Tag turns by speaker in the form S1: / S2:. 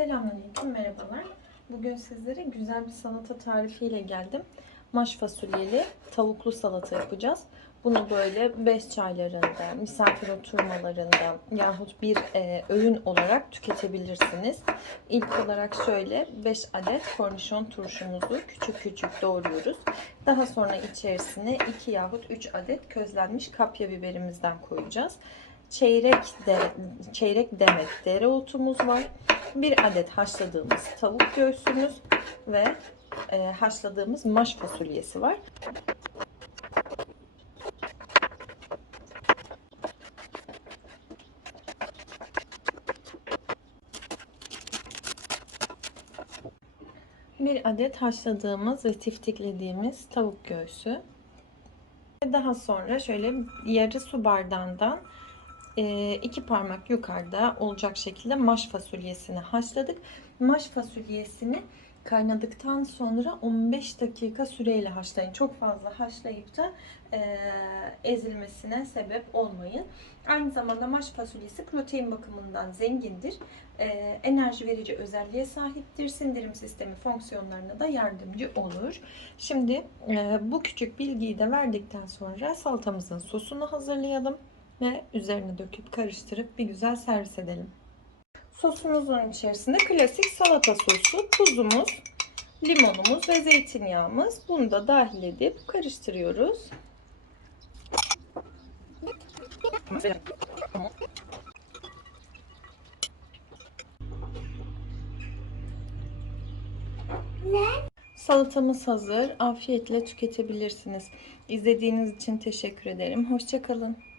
S1: Selamünaleyküm, merhabalar. Bugün sizlere güzel bir salata tarifiyle geldim. Maş fasulyeli tavuklu salata yapacağız. Bunu böyle beş çaylarında, misafir oturmalarında yahut bir e, öğün olarak tüketebilirsiniz. İlk olarak şöyle 5 adet kornişon turşumuzu küçük küçük doğruyoruz. Daha sonra içerisine 2 yahut 3 adet közlenmiş kapya biberimizden koyacağız. Çeyrek de, çeyrek demet dereotumuz var. Bir adet haşladığımız tavuk göğsümüz ve e, haşladığımız maş fasulyesi var. Bir adet haşladığımız ve tiftiklediğimiz tavuk göğsü. Daha sonra şöyle yarı su bardağından iki parmak yukarıda olacak şekilde maş fasulyesini haşladık. Maş fasulyesini kaynadıktan sonra 15 dakika süreyle haşlayın. Çok fazla haşlayıp da e, ezilmesine sebep olmayın. Aynı zamanda maş fasulyesi protein bakımından zengindir. E, enerji verici özelliğe sahiptir. Sindirim sistemi fonksiyonlarına da yardımcı olur. Şimdi e, bu küçük bilgiyi de verdikten sonra salatamızın sosunu hazırlayalım ve üzerine döküp karıştırıp bir güzel servis edelim. Sosumuzun içerisinde klasik salata sosu, tuzumuz, limonumuz ve zeytinyağımız. Bunu da dahil edip karıştırıyoruz. Salatamız hazır. Afiyetle tüketebilirsiniz. İzlediğiniz için teşekkür ederim. Hoşçakalın.